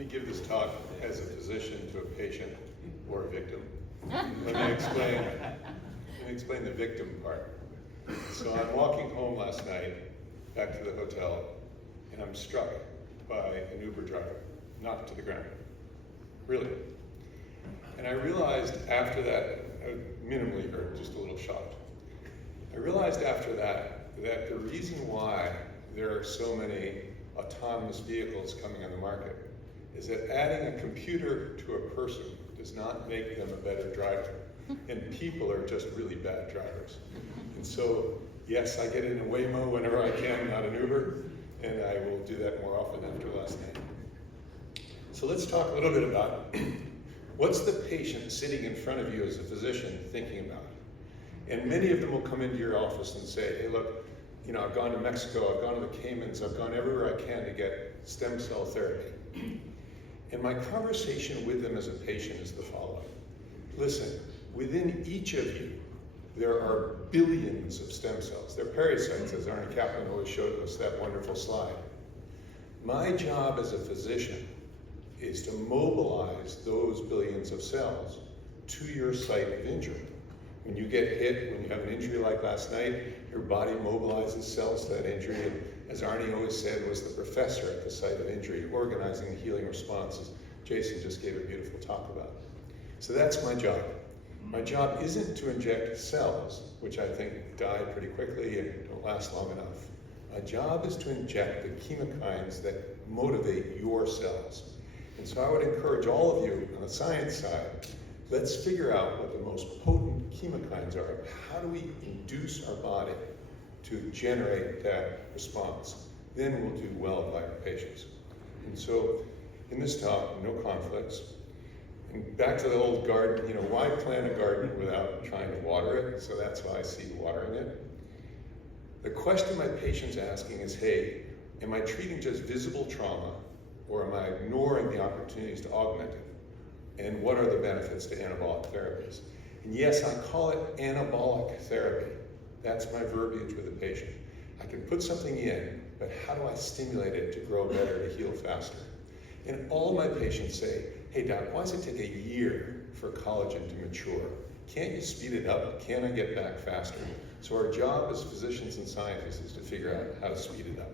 me give this talk as a physician to a patient or a victim. Let me explain the victim part. So I'm walking home last night, back to the hotel, and I'm struck by an Uber driver, knocked to the ground. Really. And I realized after that, minimally hurt, just a little shocked. I realized after that the reason why there are so many autonomous vehicles coming on the market is that adding a computer to a person does not make them a better driver. And people are just really bad drivers. And so, yes, I get in a Waymo whenever I can, not an Uber, and I will do that more often after last night. So let's talk a little bit about what's the patient sitting in front of you as a physician thinking about? And many of them will come into your office and say, hey, look, you know, I've gone to Mexico, I've gone to the Caymans, I've gone everywhere I can to get stem cell therapy. And my conversation with them as a patient is the following. Listen, within each of you, there are billions of stem cells. They're pericytes, as Arne Kaplan always showed us that wonderful slide. My job as a physician is to mobilize those billions of cells to your site of injury. When you get hit, when you have an injury like last night, your body mobilizes cells to that injury, and as Arne always said, was the professor at the site of injury, organizing the healing responses. Jason just gave a beautiful talk about. So that's my job. My job isn't to inject cells, which I think die pretty quickly and don't last long enough. My job is to inject the chemokines that motivate your cells. And so I would encourage all of you on the science side, let's figure out what the most potent chemokines are. How do we induce our body to generate that response? Then we'll do well by our patients. And so in this talk, no conflicts. And back to the old garden, you know, why plant a garden without trying to water it? So that's why I see watering it. The question my patient's asking is, hey, am I treating just visible trauma, or am I ignoring the opportunities to augment it? And what are the benefits to anabolic therapies? And yes, I call it anabolic therapy. That's my verbiage with the patient. I can put something in, but how do I stimulate it to grow better, to heal faster? And all my patients say, hey doc, why does it take a year for collagen to mature? Can't you speed it up? Can I get back faster? So our job as physicians and scientists is to figure out how to speed it up.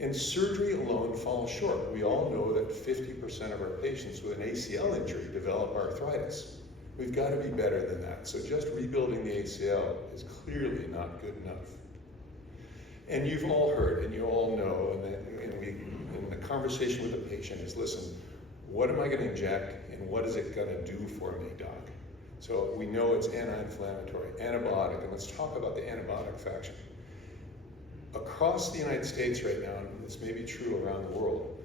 And surgery alone falls short. We all know that 50% of our patients with an ACL injury develop arthritis. We've got to be better than that. So just rebuilding the ACL is clearly not good enough. And you've all heard, and you all know, and the conversation with the patient is, listen, what am I going to inject, and what is it going to do for me, doc? So we know it's anti-inflammatory, antibiotic, and let's talk about the antibiotic faction. Across the United States right now, and this may be true around the world,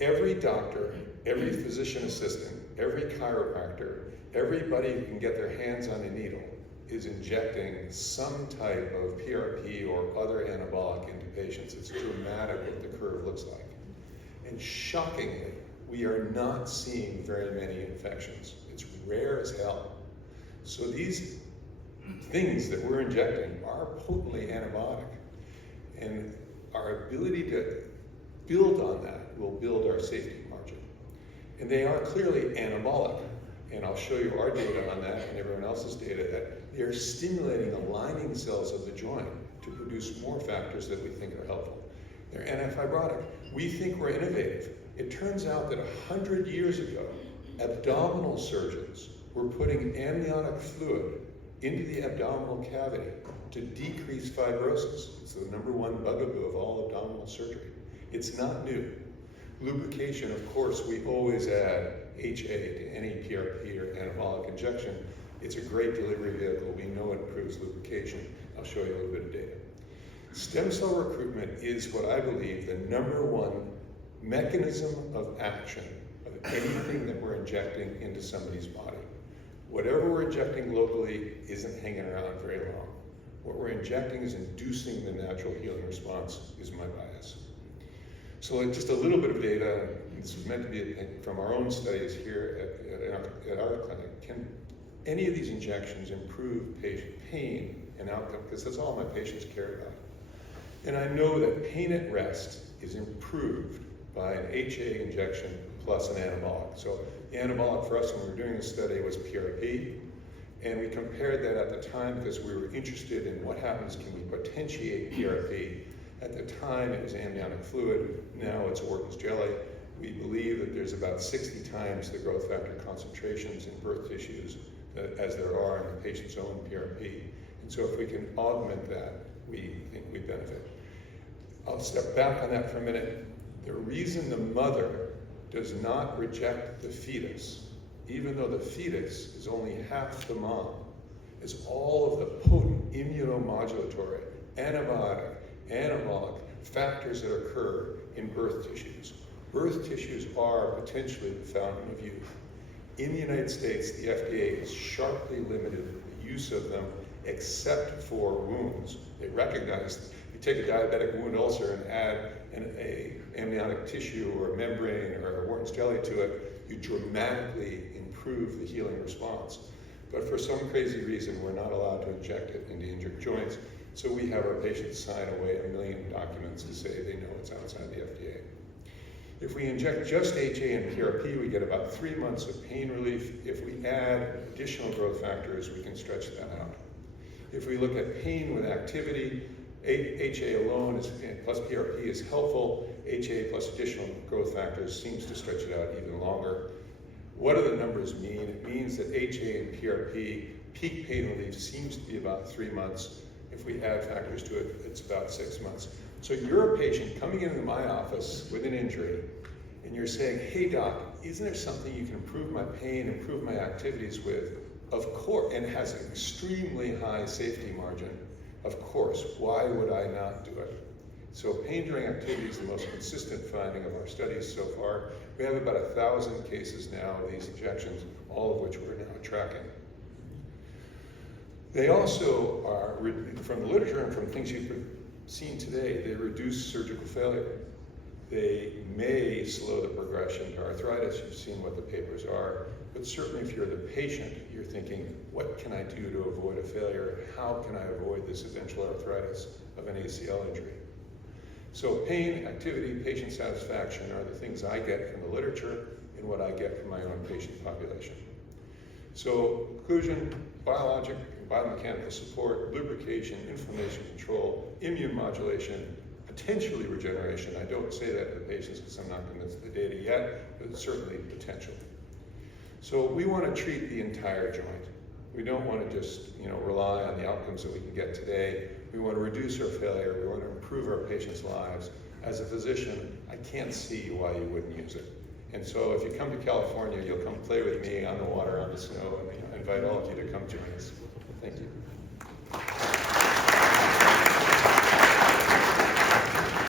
every doctor, every physician assistant, every chiropractor, everybody who can get their hands on a needle is injecting some type of PRP or other anabolic into patients. It's dramatic what the curve looks like. And shockingly, we are not seeing very many infections. It's rare as hell. So these things that we're injecting are potently antibiotic. And our ability to build on that will build our safety margin. And they are clearly anabolic. And I'll show you our data on that and everyone else's data that they're stimulating the lining cells of the joint to produce more factors that we think are helpful. They're antifibrotic. We think we're innovative. It turns out that 100 years ago, abdominal surgeons were putting amniotic fluid into the abdominal cavity to decrease fibrosis. It's the #1 bugaboo of all abdominal surgery. It's not new. Lubrication, of course, we always add HA to any PRP or anabolic injection. It's a great delivery vehicle. We know it improves lubrication. I'll show you a little bit of data. Stem cell recruitment is what I believe the #1 mechanism of action of anything that we're injecting into somebody's body. Whatever we're injecting locally isn't hanging around very long. What we're injecting is inducing the natural healing response, is my bias. So just a little bit of data, this is meant to be from our own studies here at our clinic. Can any of these injections improve patient pain and outcome? Because that's all my patients care about. And I know that pain at rest is improved by an HA injection plus an anabolic. So the anabolic for us when we were doing this study was PRP, and we compared that at the time because we were interested in what happens, can we potentiate PRP. At the time it was amniotic fluid, now it's Wharton's jelly. We believe that there's about 60 times the growth factor concentrations in birth tissues as there are in the patient's own PRP. And so if we can augment that, we think we benefit. I'll step back on that for a minute. The reason the mother does not reject the fetus, even though the fetus is only half the mom, is all of the potent immunomodulatory, antibiotic, anabolic factors that occur in birth tissues. Birth tissues are potentially the fountain of youth. In the United States, the FDA has sharply limited the use of them except for wounds. They recognize you take a diabetic wound ulcer and add an amniotic tissue or a membrane or a Wharton's jelly to it, you dramatically improve the healing response. But for some crazy reason, we're not allowed to inject it into injured joints, so we have our patients sign away 1 million documents to say they know it's outside the FDA. If we inject just HA and PRP, we get about 3 months of pain relief. If we add additional growth factors, we can stretch that out. If we look at pain with activity, HA alone plus PRP is helpful. HA plus additional growth factors seems to stretch it out even longer. What do the numbers mean? It means that HA and PRP, peak pain relief seems to be about 3 months. If we add factors to it, it's about 6 months. So you're a patient coming into my office with an injury, and you're saying, hey doc, isn't there something you can improve my pain, improve my activities with? Of course, and it has an extremely high safety margin. Of course, why would I not do it? So pain during activity is the most consistent finding of our studies so far. We have about 1,000 cases now of these injections, all of which we're now tracking. They also are, from the literature and from things you've seen today, they reduce surgical failure. They may slow the progression to arthritis. You've seen what the papers are. But certainly if you're the patient, you're thinking, what can I do to avoid a failure? How can I avoid this eventual arthritis of an ACL injury? So pain, activity, patient satisfaction are the things I get from the literature and what I get from my own patient population. So conclusion, biologic and biomechanical support, lubrication, inflammation control, immune modulation, potentially regeneration. I don't say that to the patients because I'm not convinced of the data yet, but it's certainly potential. So we want to treat the entire joint. We don't want to just rely on the outcomes that we can get today. We want to reduce our failure. We want to improve our patients' lives. As a physician, I can't see why you wouldn't use it. And so if you come to California, you'll come play with me on the water, on the snow, and I invite all of you to come join us. Thank you.